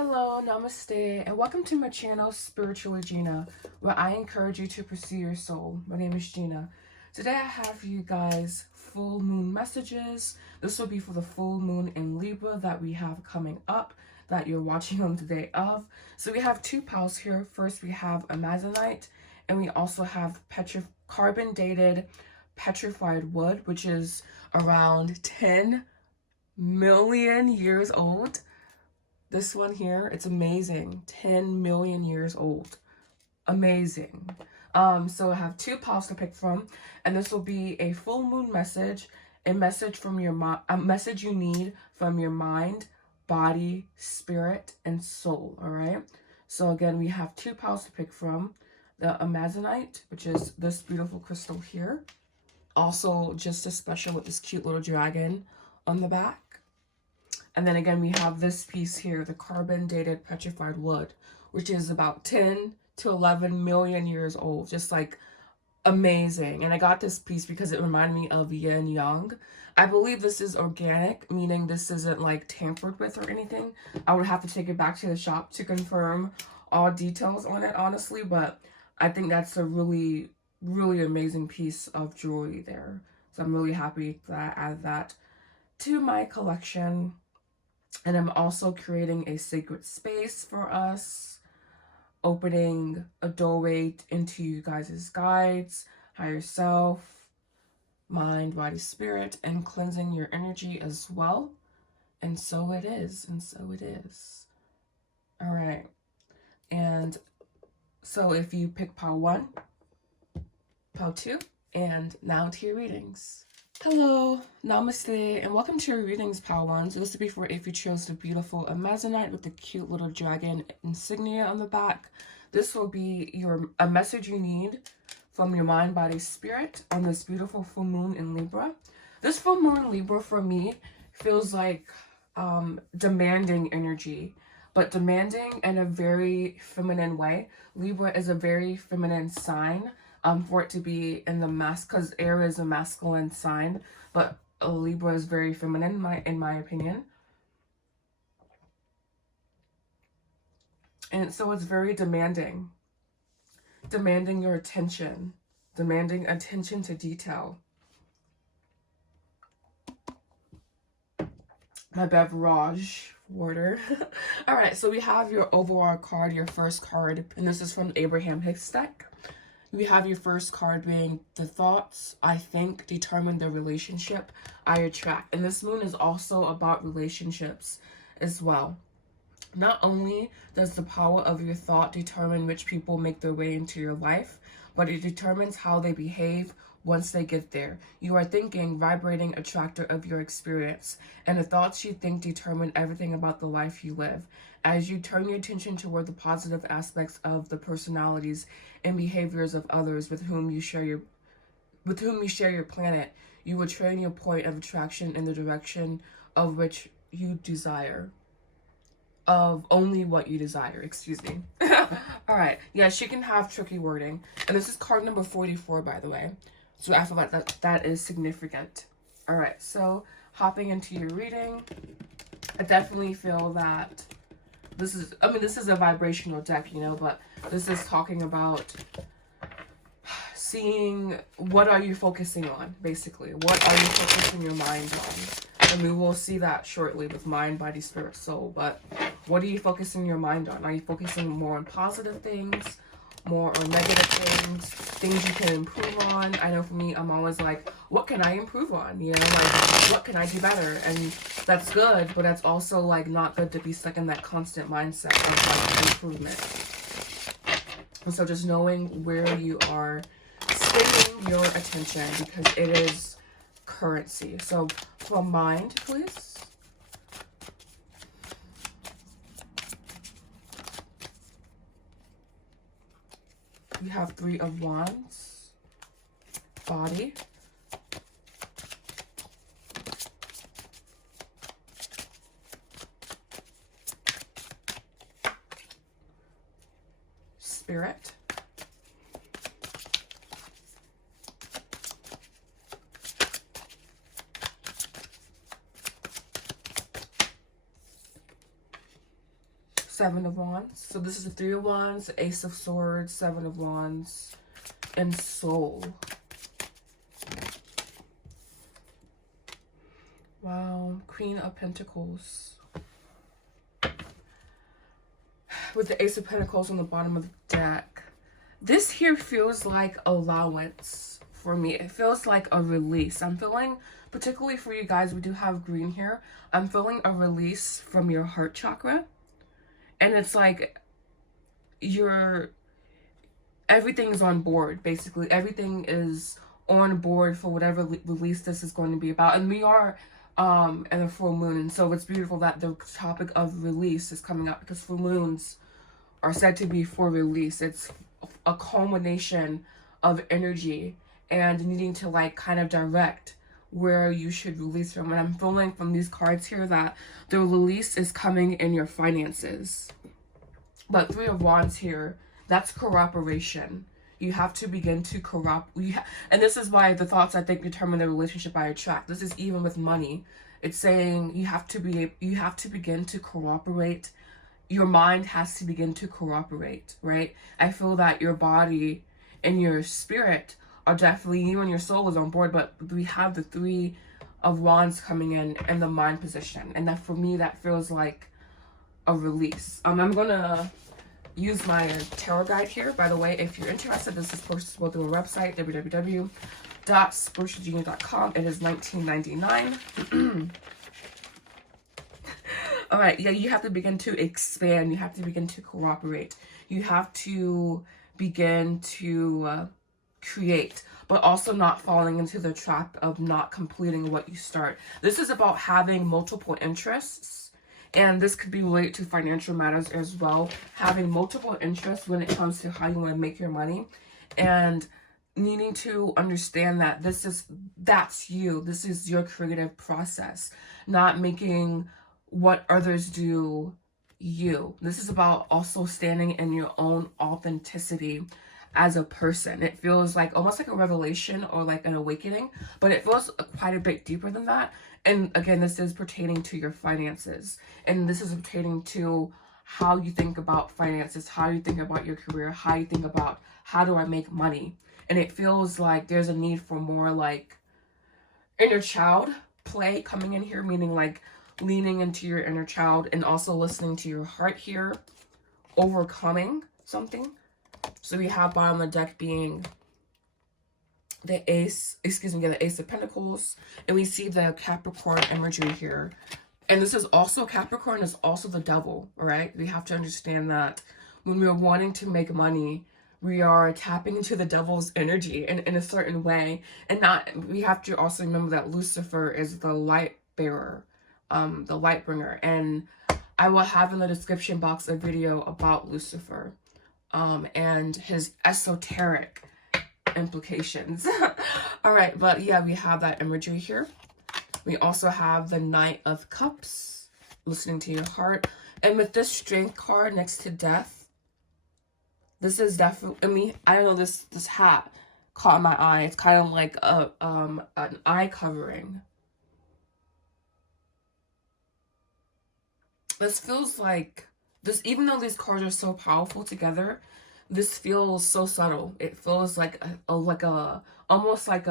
Hello, Namaste, and welcome to my channel, Spiritually Gina, where I encourage you to pursue your soul. My name is Gina. Today I have for you guys full moon messages. This will be for the full moon in Libra that we have coming up, that you're watching on the day of. So we have two piles here. First we have Amazonite, and we also have carbon dated petrified wood, which is around 10 million years old. This one here, it's amazing. 10 million years old. Amazing. So I have two piles to pick from, and this will be a full moon message, a message from your mind, a message you need from your mind, body, spirit, and soul. All right. So again, we have two piles to pick from. The Amazonite, which is this beautiful crystal here. Also, just as special with this cute little dragon on the back. And then again, we have this piece here, the carbon dated petrified wood, which is about 10 to 11 million years old. Just like amazing. And I got this piece because it reminded me of yin yang. I believe this is organic, meaning this isn't like tampered with or anything. I would have to take it back to the shop to confirm all details on it, honestly. But I think that's a really, really amazing piece of jewelry there. So I'm really happy that I added that to my collection. And I'm also creating a sacred space for us, opening a doorway into you guys' guides, higher self, mind, body, spirit, and cleansing your energy as well. And so it is, and so it is. All right. And so if you pick pile 1, pile 2, and now to your readings. Hello, Namaste, and welcome to your readings, pile 1. So this will be for if you chose the beautiful Amazonite with the cute little dragon insignia on the back. This will be a message you need from your mind, body, spirit on this beautiful full moon in Libra. This full moon in Libra for me feels like demanding energy, but demanding in a very feminine way. Libra is a very feminine sign. For it to be in the because air is a masculine sign, but a Libra is very feminine in my opinion. And so it's very demanding your attention, demanding attention to detail. My beverage water. All right, so we have your overall card, your first card, and this is from the Abraham Hicks deck. We have your first card being the thoughts I think determine the relationship I attract. And this moon is also about relationships as well. Not only does the power of your thought determine which people make their way into your life, but it determines how they behave once they get there. You are thinking, vibrating attractor of your experience, and the thoughts you think determine everything about the life you live. As you turn your attention toward the positive aspects of the personalities and behaviors of others with whom you share your planet, you will train your point of attraction in the direction of which you desire. Of only what you desire, excuse me. All right, yeah, she can have tricky wording. And this is card number 44, by the way. So I feel like that is significant. All right, so hopping into your reading, I definitely feel that this is a vibrational deck, you know, but this is talking about seeing what are you focusing on, basically. What are you focusing your mind on? And we will see that shortly with mind, body, spirit, soul. But what are you focusing your mind on? Are you focusing more on positive things, more on negative things you can improve on? I know for me, I'm always like, what can I improve on? You know, like, what can I do better? And that's good, but that's also like not good to be stuck in that constant mindset of like improvement. And so just knowing where you are spending your attention, because it is currency. So from mind, please. You have 3 of Wands, body, spirit, Seven of Wands. So this is the Three of Wands, Ace of Swords, Seven of Wands, and Soul. Wow, Queen of Pentacles. With the Ace of Pentacles on the bottom of the deck. This here feels like allowance for me. It feels like a release. I'm feeling, particularly for you guys, we do have green here. I'm feeling a release from your heart chakra. And it's like everything's on board, basically. Everything is on board for whatever release this is going to be about. And we are in a full moon, and so it's beautiful that the topic of release is coming up, because full moons are said to be for release. It's a culmination of energy and needing to like kind of direct where you should release from. And I'm feeling from these cards here that the release is coming in your finances. But Three of Wands here, that's cooperation. You have to begin to cooperate. And this is why the thoughts, I think, determine the relationship I attract. This is even with money. It's saying you have to begin to cooperate. Your mind has to begin to cooperate, right? I feel that your body and your spirit are definitely, you and your soul is on board, but we have the Three of Wands coming in the mind position. And that, for me, that feels like a release. I'm gonna use my tarot guide here. By the way, if you're interested, this is purchasable through our website, www.spiritualgenia.com. It is $19.99. All right, yeah, you have to begin to expand. You have to begin to cooperate. You have to begin to create, but also not falling into the trap of not completing what you start. This is about having multiple interests, and this could be related to financial matters as well. Having multiple interests when it comes to how you want to make your money, and needing to understand that that's you. This is your creative process, not making what others do you. This is about also standing in your own authenticity as a person. It feels like almost like a revelation or like an awakening, but it feels quite a bit deeper than that. And again, this is pertaining to your finances, and this is pertaining to how you think about finances, how you think about your career, how you think about how do I make money. And it feels like there's a need for more like inner child play coming in here, meaning like leaning into your inner child and also listening to your heart here, overcoming something. So we have bottom of the deck being the Ace of Pentacles, and we see the Capricorn imagery here. And this is also Capricorn is also the devil, all right? We have to understand that when we're wanting to make money, we are tapping into the devil's energy in a certain way. And we have to also remember that Lucifer is the light bearer, the light bringer. And I will have in the description box a video about Lucifer and his esoteric implications. All right, but yeah, we have that imagery here. We also have the Knight of Cups, listening to your heart. And with this Strength card next to Death, this is definitely, I mean, I don't know, this hat caught my eye. It's kind of like an eye covering. This feels like this, even though these cards are so powerful together, this feels so subtle. It feels like almost like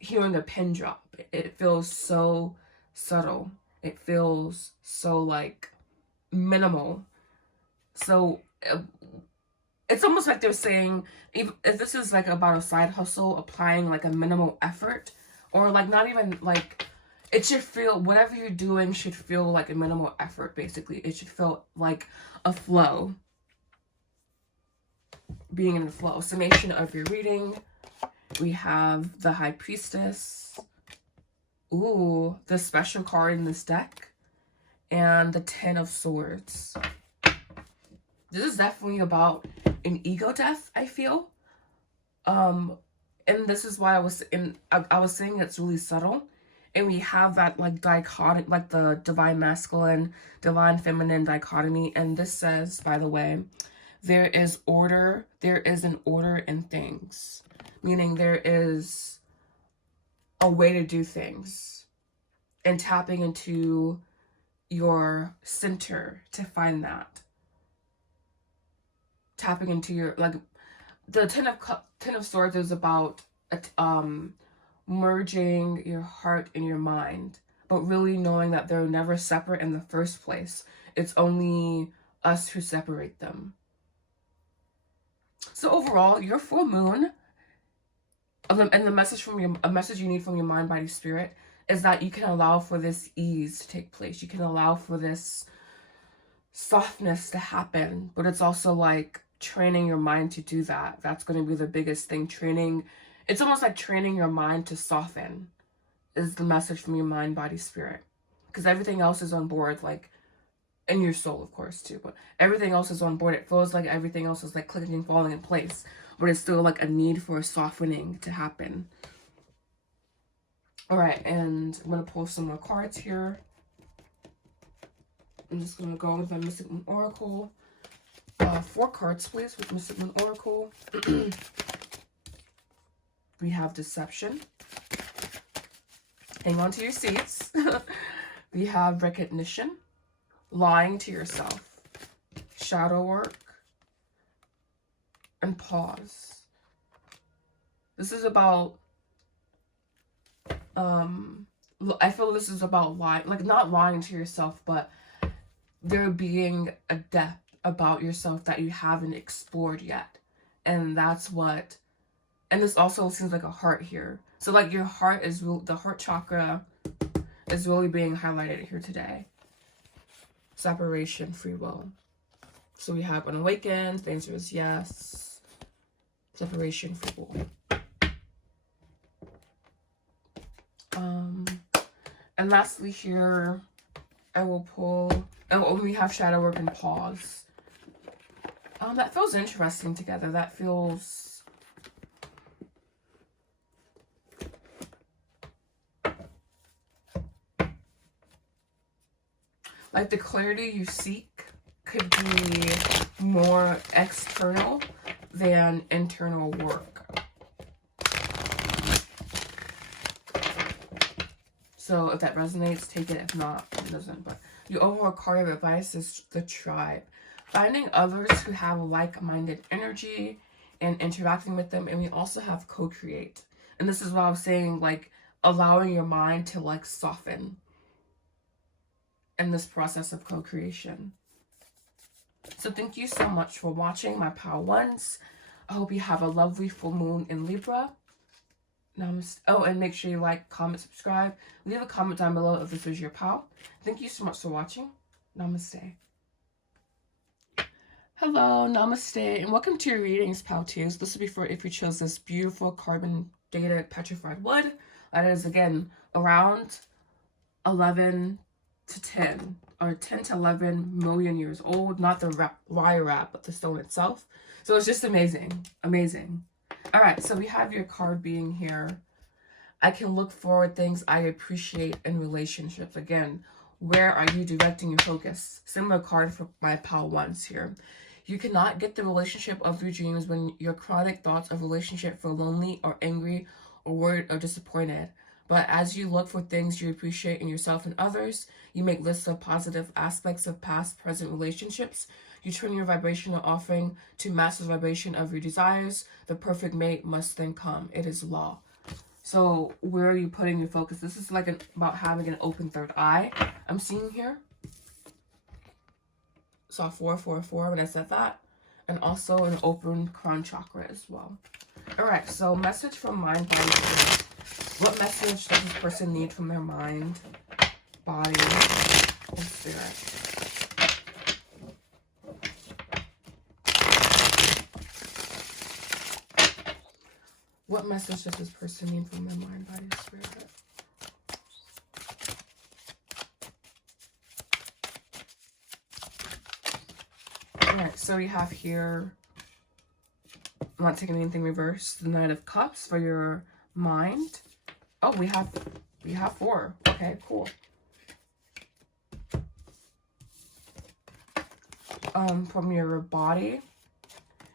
hearing a pin drop. It feels so subtle. It feels so like minimal. So it's almost like they're saying, if this is like about a side hustle, applying like a minimal effort, or like not even like, it should feel, whatever you're doing should feel like a minimal effort, basically. It should feel like a flow. Being in the flow. Summation of your reading. We have the High Priestess. Ooh, the special card in this deck. And the Ten of Swords. This is definitely about an ego death, I feel. And this is why I was saying it's really subtle. And we have that like dichotomy, like the divine masculine, divine feminine dichotomy. And this says, by the way, there is order, there is an order in things. Meaning there is a way to do things. And tapping into your center to find that. tapping into your, like, the Ten of Swords is about merging your heart and your mind, but really knowing that they're never separate in the first place. It's only us who separate them. So overall, your full moon, and the message a message you need from your mind, body, spirit, is that you can allow for this ease to take place. You can allow for this softness to happen, but it's also like training your mind to do that. That's going to be the biggest thing. It's almost like training your mind to soften is the message from your mind, body, spirit, because everything else is on board, like, and your soul, of course, too, but everything else is on board. It feels like everything else is like clicking and falling in place, but it's still like a need for a softening to happen. All right, and I'm going to pull some more cards here. I'm just going to go with my Mystic Moon Oracle. 4 cards, please, with Mystic Moon Oracle. We have Deception. Hang on to your seats. We have Recognition. Lying to yourself. Shadow work. And pause. This is about... I feel this is about lying. Like, not lying to yourself, but there being a depth about yourself that you haven't explored yet. And that's what... And this also seems like a heart here. So, like, your heart is... The heart chakra is really being highlighted here today. Separation, free will. So we have unawakened. The answer is yes. Separation, free will. And lastly here, I will pull... Oh, we have shadow work and pause. That feels interesting together. That feels... like the clarity you seek could be more external than internal work. So if that resonates, take it. If not, it doesn't. But the overall card of advice is the tribe. Finding others who have like-minded energy and interacting with them. And we also have co-create. And this is what I was saying, like, allowing your mind to, like, soften in this process of co-creation. So thank you so much for watching, my pal ones. I hope you have a lovely full moon in Libra. Namaste. Oh, and make sure you like, comment, subscribe. Leave a comment down below if this was your pal. Thank you so much for watching. Namaste. Hello, namaste, and welcome to your readings, pal twos. This will be for if you chose this beautiful carbon dated petrified wood. That is, again, around 11 to 10, or 10 to 11 million years old. Not the wire wrap, but the stone itself. So it's just amazing. Amazing. All right, so we have your card being here. I can look forward things I appreciate in relationships. Again, where are you directing your focus? Similar card for my pal ones here. You cannot get the relationship of your dreams when your chronic thoughts of relationship feel lonely or angry or worried or disappointed. But as you look for things you appreciate in yourself and others, you make lists of positive aspects of past, present relationships. You turn your vibrational offering to match the vibration of your desires. The perfect mate must then come. It is law. So where are you putting your focus? This is like about having an open third eye. I'm seeing here. Saw 444 when I said that. And also an open crown chakra as well. All right, so message from mind, body, spirit. What message does this person need from their mind, body, and spirit? What message does this person need from their mind, body, and spirit? Alright, so we have here, I'm not taking anything reverse, the Knight of Cups for your mind. Oh, we have 4. Okay, cool. From your body,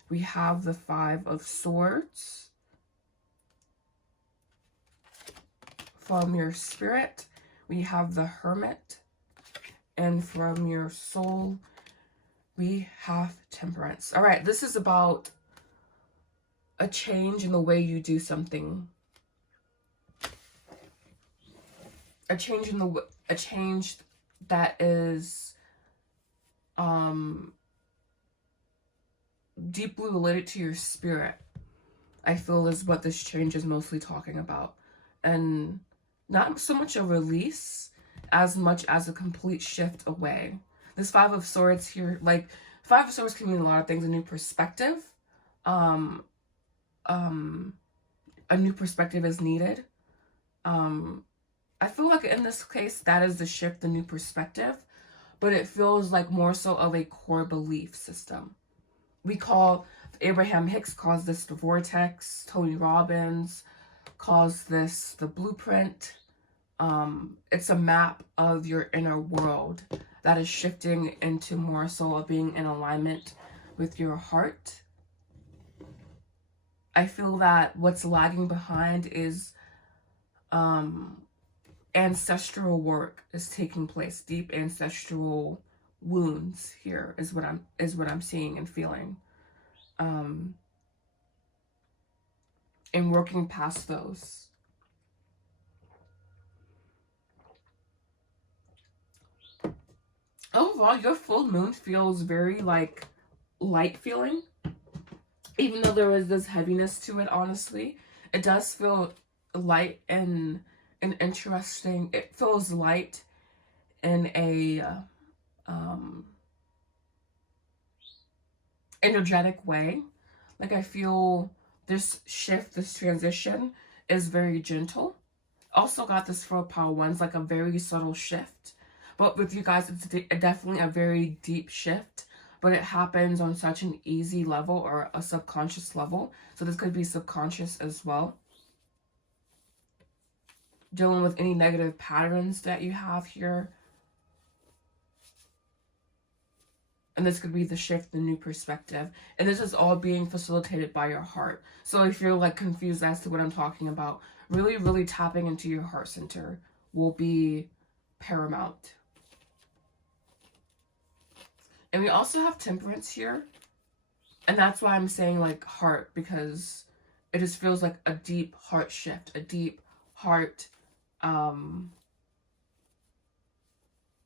we have the 5 of Swords. From your spirit, we have the Hermit. And from your soul, we have temperance. All right, this is about a change in the way you do something. A change that is deeply related to your spirit, I feel, is what this change is mostly talking about. And not so much a release as much as a complete shift away. This Five of Swords here, like, Five of Swords can mean a lot of things. A new perspective. A new perspective is needed. I feel like in this case, that is the shift, the new perspective. But it feels like more so of a core belief system. Abraham Hicks calls this the vortex. Tony Robbins calls this the blueprint. It's a map of your inner world that is shifting into more so of being in alignment with your heart. I feel that what's lagging behind is ancestral work is taking place. Deep ancestral wounds here is what I'm seeing and feeling. And working past those. Overall, your full moon feels very like light feeling. Even though there is this heaviness to it, honestly, it does feel light and interesting. It feels light in a energetic way. Like, I feel this shift, this transition is very gentle. Also got this for Power Ones, like a very subtle shift. But with you guys, it's definitely a very deep shift. But it happens on such an easy level or a subconscious level. So this could be subconscious as well. Dealing with any negative patterns that you have here. And this could be the shift, the new perspective. And this is all being facilitated by your heart. So if you're like confused as to what I'm talking about, really, really tapping into your heart center will be paramount. And we also have temperance here. And that's why I'm saying like heart, because it just feels like a deep heart shift, a deep heart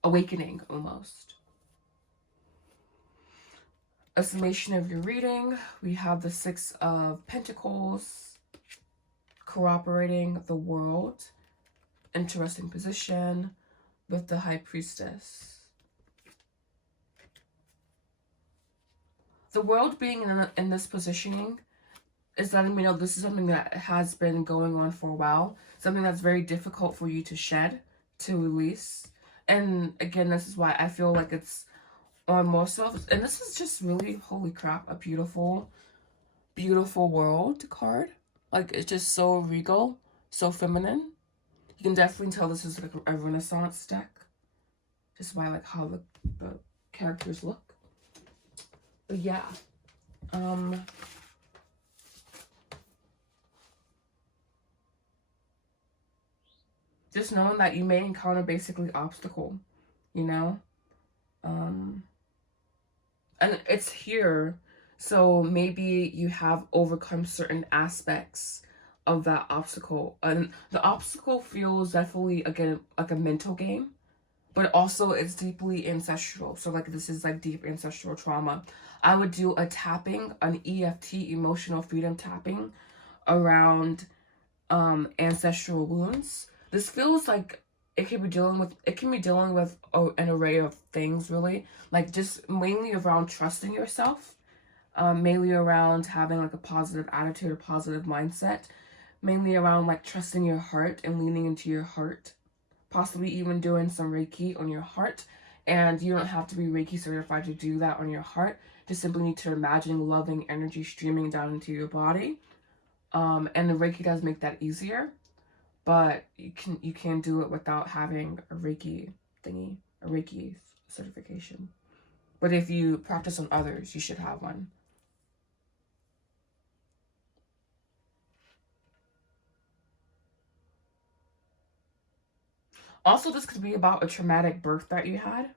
awakening almost. A summation of your reading, we have the Six of Pentacles, cooperating the world, interesting position with the High Priestess. The world being in this positioning is letting me know this is something that has been going on for a while, something that's very difficult for you to shed, to release. And again, this is why I feel like it's on more self, and this is just really, holy crap, a beautiful, beautiful world card. Like, it's just so regal, so feminine. You can definitely tell this is like a Renaissance deck, just by like how the characters look. But yeah, just knowing that you may encounter basically obstacle, you know, and it's here, so maybe you have overcome certain aspects of that obstacle. And the obstacle feels definitely, again, like a mental game, but also it's deeply ancestral. So like this is like deep ancestral trauma. I would do a tapping, an EFT, emotional freedom tapping, around ancestral wounds. This feels like it can be dealing with an array of things, really, like just mainly around trusting yourself, mainly around having like a positive attitude, a positive mindset, mainly around like trusting your heart and leaning into your heart, possibly even doing some Reiki on your heart. And you don't have to be Reiki certified to do that on your heart. Just simply need to imagine loving energy streaming down into your body. And the Reiki does make that easier, but you can do it without having a Reiki thingy, a Reiki certification. But if you practice on others, you should have one. Also, this could be about a traumatic birth that you had.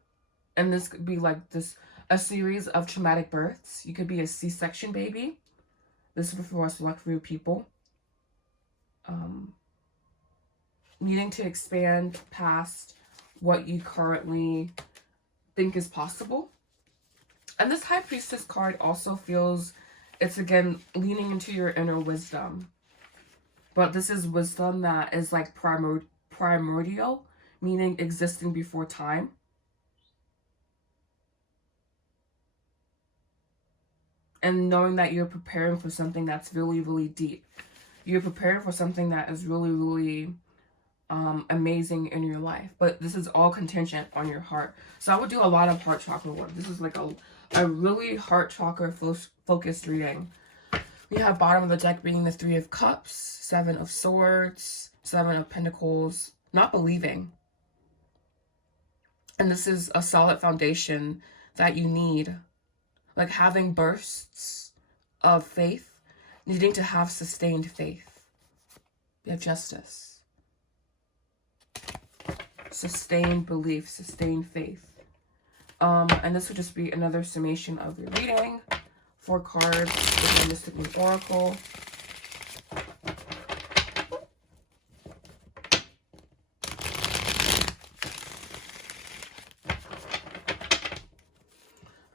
And this could be like this a series of traumatic births. You could be a C-section baby. This is for select few people. Needing to expand past what you currently think is possible. And this High Priestess card also feels it's, again, leaning into your inner wisdom. But this is wisdom that is like primordial, meaning existing before time. And knowing that you're preparing for something that's really, really deep. You're preparing for something that is really, really amazing in your life. But this is all contingent on your heart. So I would do a lot of heart chakra work. This is like a really heart chakra focused reading. We have bottom of the deck being the Three of Cups, Seven of Swords, Seven of Pentacles, not believing. And this is a solid foundation that you need. Like having bursts of faith, needing to have sustained faith. You have Justice. Sustained belief, sustained faith. And this would just be another summation of your reading. 4 cards with the Mystic Moon Oracle.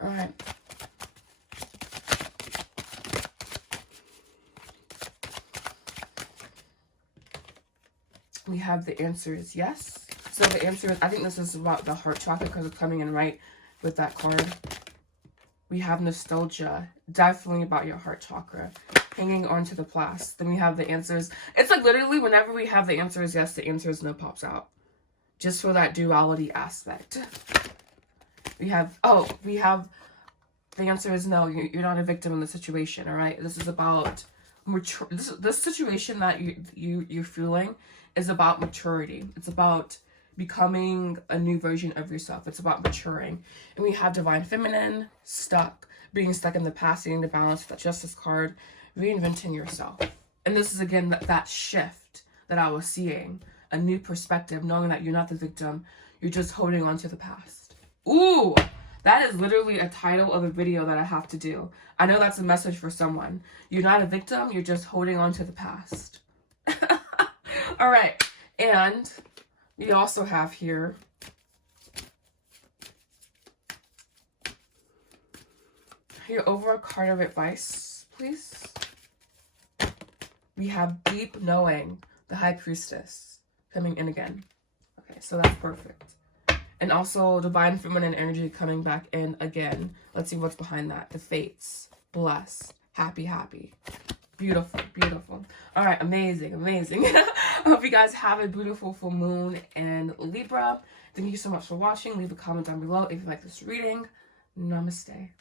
All right. We have the answer is yes. So the answer is, I think this is about the heart chakra because it's coming in right with that card. We have nostalgia, definitely about your heart chakra, hanging on to the past. Then we have the answers. It's like literally whenever we have the answer is yes, the answer is no pops out. Just for that duality aspect. We have the answer is no, you're not a victim in the situation, all right? This is about this situation that you're feeling is about maturity. It's about becoming a new version of yourself. It's about maturing. And we have Divine Feminine, being stuck in the past, needing to balance that Justice card, reinventing yourself. And this is, again, that shift that I was seeing, a new perspective, knowing that you're not the victim, you're just holding on to the past. Ooh, that is literally a title of a video that I have to do. I know that's a message for someone. You're not a victim, you're just holding on to the past. All right, and we also have here your overall card of advice, please. We have deep knowing, the High Priestess, coming in again. Okay, so that's perfect. And also Divine Feminine energy coming back in again. Let's see what's behind that. The Fates, blessed, happy, happy. Beautiful, beautiful. All right, amazing, amazing. I hope you guys have a beautiful full moon in Libra. Thank you so much for watching. Leave a comment down below if you like this reading. Namaste.